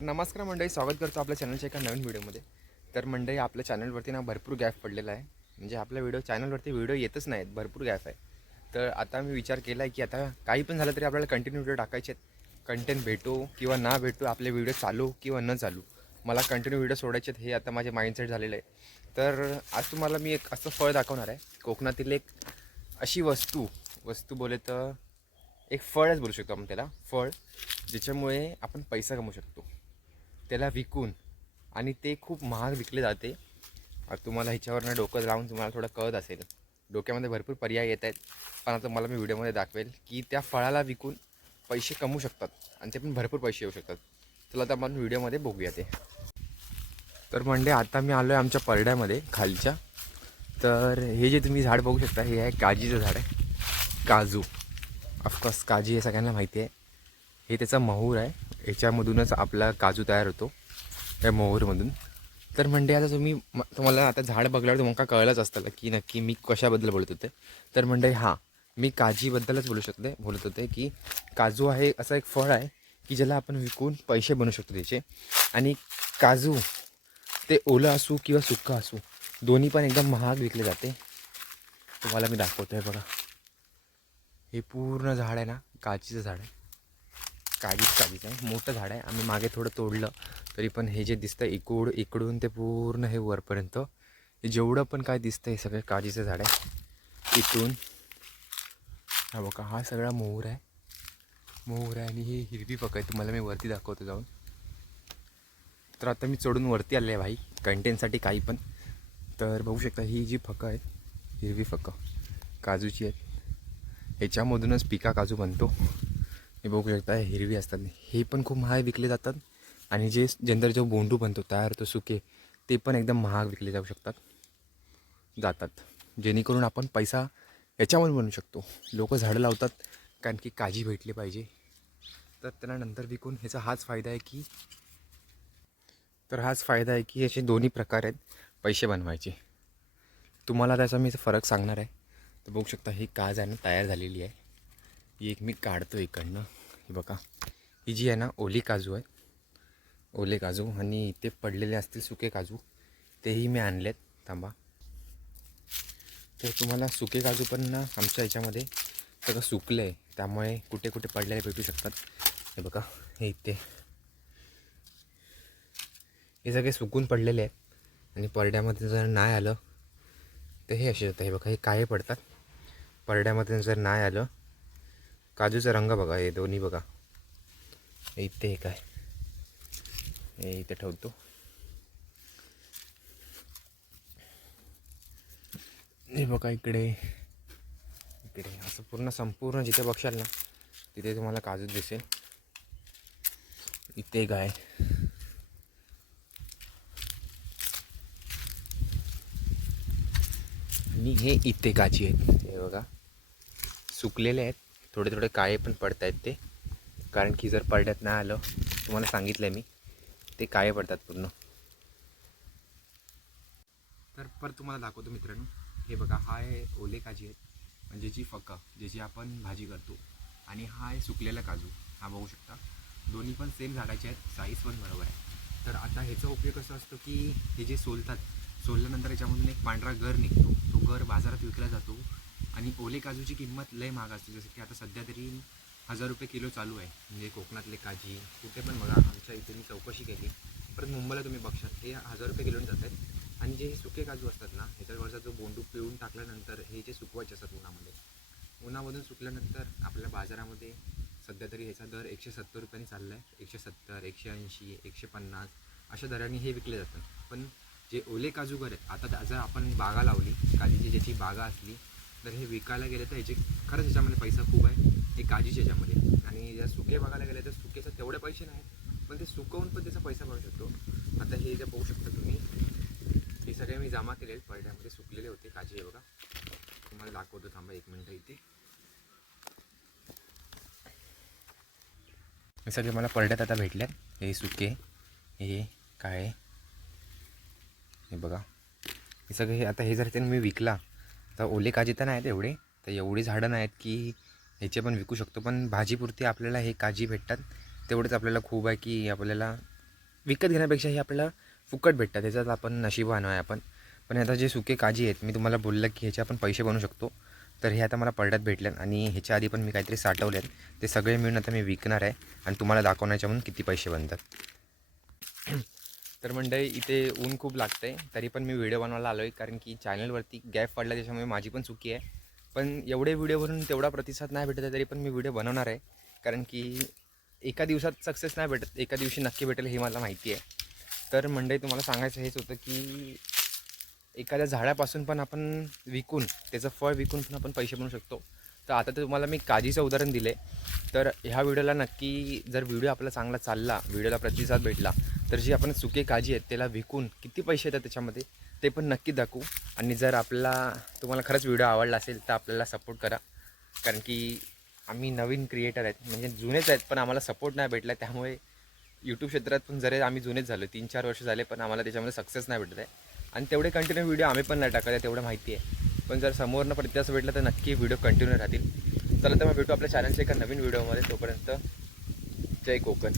नमस्कार मंडळी, स्वागत करतो आपल्या चॅनलच्या एका नवीन व्हिडिओमध्ये. तर मंडळी, आपल्या चॅनलवरती ना भरपूर गॅप पडलेला आहे. म्हणजे आपल्या चॅनलवरती व्हिडिओ येतच नाहीत, भरपूर गॅप आहे. तर आता मी विचार केला आहे की आता काही पण झालं तरी आपल्याला कंटिन्यू व्हिडिओ टाकायचे आहेत. कंटेंट भेटो किंवा ना भेटो, आपले व्हिडिओ चालू किंवा न चालू, मला कंटिन्यू व्हिडिओ सोडायचे आहेत, हे आता माझे माइंडसेट झालेलं आहे. तर आज तुम्हाला मी एक असं फळ दाखवणार आहे, कोकणातील एक अशी वस्तू बोले तर एक फळच बोलू शकतो आपण त्याला, फळ ज्याच्यामुळे आपण पैसा कमवू शकतो त्याला विकून, आणि ते खूप महाग विकले जाते. तुम्हाला ह्याच्यावरनं डोकं लावून तुम्हाला थोडं कळत असेल, डोक्यामध्ये भरपूर पर्याय येत आहेत. पण आता मला मी व्हिडिओमध्ये दाखवेल की त्या फळाला विकून पैसे कमवू शकतात, आणि ते पण भरपूर पैसे येऊ शकतात. चला आता आपण व्हिडिओमध्ये बघूया ते. तर म्हणजे आता मी आलो आहे आमच्या परड्यामध्ये खालच्या. तर हे जे तुम्ही झाड बघू शकता, हे आहे काजीचं झाड आहे, काजू. ऑफकोर्स काजी हे सगळ्यांना माहिती आहे. हे त्याचा मोहूर आहे, याच्यामधूनच आपला काजू तयार होतो, त्या मोहूरमधून. तर म्हणजे आता तुम्हाला आता झाड बघल्यावर तुम्हाला कळलंच असतं की नक्की मी कशाबद्दल बोलत होते. तर म्हणजे हां, मी काजीबद्दलच बोलत होते की काजू आहे असं एक फळ आहे की ज्याला आपण विकून पैसे बनवू शकतो त्याचे. आणि काजू ते ओलं असू किंवा सुक्का असू, दोन्ही पण एकदम महाग विकले जाते. तुम्हाला मी दाखवतो आहे बघा, हे पूर्ण झाड आहे ना, काजीचं झाड आहे. काजीचं आहे, मोठं झाड आहे. आम्ही मागे थोडं तोडलं तरी पण हे जे दिसतं इकडून ते पूर्ण हे वरपर्यंत, हे जेवढं पण काय दिसतं हे सगळं काजीचं झाड आहे. इकडून हा बघा, हा सगळा मोहूर आहे आणि ही हिरवी फकं आहे. तुम्हाला मी वरती दाखवतो जाऊन. तर आता मी चढून वरती आले आहे भाई, कंटेंटसाठी काही पण. तर बघू शकता ही जी फकं आहेत, हिरवी फकं काजूची आहेत, ह्याच्यामधूनच पिका काजू बनतो. हे बघू शकता, हिरवी असतात, हे पण खूप महाग विकले जातात. आणि जे जनरल जो बोंडू बनतो तयार होतो सुके, ते पण एकदम महाग विकले जातात, जेणेकरून आपण पैसा याच्यावर बनवू शकतो. लोक झाडं लावतात कारण की काजी भेटली पाहिजे, तर त्यांना नंतर विकून ह्याचा हाच फायदा आहे की याचे दोन्ही प्रकार आहेत पैसे बनवायचे. तुम्हाला त्याचा मी फरक सांगणार आहे. तर बघू शकता ही काज आहे ना, तयार झालेली आहे. ही एक मी काढतो इकडनं. हे बघा, ही जी आहे ना, ओले काजू आणि ते पडलेले असतील सुके काजू, तेही मी आणलेत. थांबा. तर तुम्हाला सुके काजू पण ना आमच्या ह्याच्यामध्ये सगळं सुकलं आहे, त्यामुळे कुठे कुठे पडलेले भेटू शकतात. हे बघा, हे सगळे सुकून पडलेले आहेत. आणि परड्यामध्ये जर नाही आलं तर हे असे होतं. हे बघा, हे काळे पडतात परड्यामध्ये जर नाही आलं. काजूचा रंग बघा, हे दोन्ही बघा, हे इथे एक आहे, हे इथे ठेवतो. हे बघा, इकडे असं संपूर्ण जिथे बघशाल ना तिथे तुम्हाला काजू दिसेल. इथे एक आहे, आणि हे इथे काजी आहेत. हे बघा, सुकलेले आहेत, थोडे थोडे काळे पण पडत आहेत ते, कारण की जर पडड्यात नाही आलं, तुम्हाला सांगितलं आहे मी, ते काळे पडतात पूर्ण. तर परत तुम्हाला दाखवतो मित्रांनो. हे बघा, हा आहे ओले काजी आहेत, म्हणजे जी फकं ज्याची आपण भाजी करतो. आणि हा आहे सुकलेला काजू, हा बघू शकता. दोन्ही पण सेम झाडाचे आहेत, साईज पण बरोबर आहे. तर आता ह्याचा उपयोग कसा असतो की हे जे सोलल्यानंतर याच्यामधून एक पांढरा गर निघतो, तो गर बाजारात विकला जातो. आणि ओले काजूची किंमत लय महाग असते, जसं की आता सध्या तरी 1000 रुपये किलो चालू आहे. म्हणजे कोकणातले काजी कुठे पण बघा, आमच्या इथे मी चौकशी केली, परत मुंबईला तुम्ही बघशाल हे 1000 रुपये किलोने जात आहेत. आणि जे सुके काजू असतात ना, ह्याच्यावरचा जो बोंडू पिळून टाकल्यानंतर हे जे सुकवायचे असतात उन्हामधून सुकल्यानंतर आपल्या बाजारामध्ये सध्या तरी ह्याचा दर 170 रुपयांनी चालला आहे. 170, 180, 150 अशा दराने हे विकले जातात. पण जे ओले काजूगर आहेत, आता जर आपण बागा लावली काजीची, ज्याची बागा असली, तर हे विकायला गेले तर ह्याचे खरंच ह्याच्यामध्ये पैसा खूप आहे, हे काजीच्या ह्याच्यामध्ये. आणि जर सुके बघायला गेले तर सुकेचे तेवढे पैसे नाहीत, पण ते सुकवून पण त्याचा पैसा मिळू शकतो. आता हे जे बघू शकता तुम्ही, हे सगळे मी जमा केले परड्यामध्ये, सुकलेले होते काजी. हे बघा, तुम्हाला दाखवतो, थांबा 1 मिनिट. इथे हे सगळे मला परड्यात आता भेटल्यात. हे सुके, हे काळे, हे बघा, हे सगळे. आता हे जर त्याने मी विकला तर ओले काजी तर नाहीत एवढे, तर एवढी झाडं नाहीत की ह्याचे पण विकू शकतो. पण भाजीपुरती आपल्याला हे काजी भेटतात, तेवढंच आपल्याला खूप आहे की आपल्याला विकत घेण्यापेक्षा हे आपल्याला फुकट भेटतात, त्याच्यात आपण नशीबवान आहे आपण. पण आता जे सुके काजी आहेत, मी तुम्हाला बोललं की ह्याचे आपण पैसे बनवू शकतो. तर हे आता मला पडल्यात भेटल्यात आणि ह्याच्या आधी पण मी काहीतरी साठवले आहेत, ते सगळे मिळून आता मी विकणार आहे आणि तुम्हाला दाखवण्याच्या म्हणून किती पैसे बनतात. तर मंडळी इथे ऊन खूप लागतं आहे, तरी पण मी व्हिडिओ बनवायला आलो आहे, कारण की चॅनलवरती गॅप पडला त्याच्यामुळे माझी पण चुकी आहे. पण एवढे व्हिडिओवरून तेवढा प्रतिसाद नाही भेटत आहे, तरी पण मी व्हिडिओ बनवणार आहे. कारण की एका दिवसात सक्सेस नाही भेटत, एका दिवशी नक्की भेटेल हे मला माहिती आहे. तर मंडळी तुम्हाला सांगायचं हेच होतं की एखाद्या झाडापासून पण आपण विकून, त्याचं फळ विकून पण आपण पैसे बनवू शकतो. तर आता तर तुम्हाला मी काजीचं उदाहरण दिले. तर ह्या व्हिडिओला नक्की जर व्हिडिओ आपला चांगला चालला, व्हिडिओला प्रतिसाद भेटला, तर जी आपण सुके काजी आहेत त्याला विकून किती पैसे येतात त्याच्यामध्ये ते पण नक्की दाखवू. आणि जर तुम्हाला खरंच व्हिडिओ आवडला असेल तर आपल्याला सपोर्ट करा, कारण की आम्ही नवीन क्रिएटर आहेत, म्हणजे जुनेच आहेत पण आम्हाला सपोर्ट नाही भेटला. त्यामुळे यूट्यूब क्षेत्रात पण जरी आम्ही जुनेच झालो, 3-4 वर्ष झाले, पण आम्हाला त्याच्यामध्ये सक्सेस नाही भेटत आहे. आणि तेवढे कंटिन्यू व्हिडिओ आम्ही पण नाही टाकत आहे, तेवढं माहिती आहे. पण जर समोरनं प्रतिसाद भेटला तर नक्की व्हिडिओ कंटिन्यू राहतील. चला तर मग भेटू आपल्या चॅनलच्या एका नवीन व्हिडिओमध्ये. तोपर्यंत जय कोकण.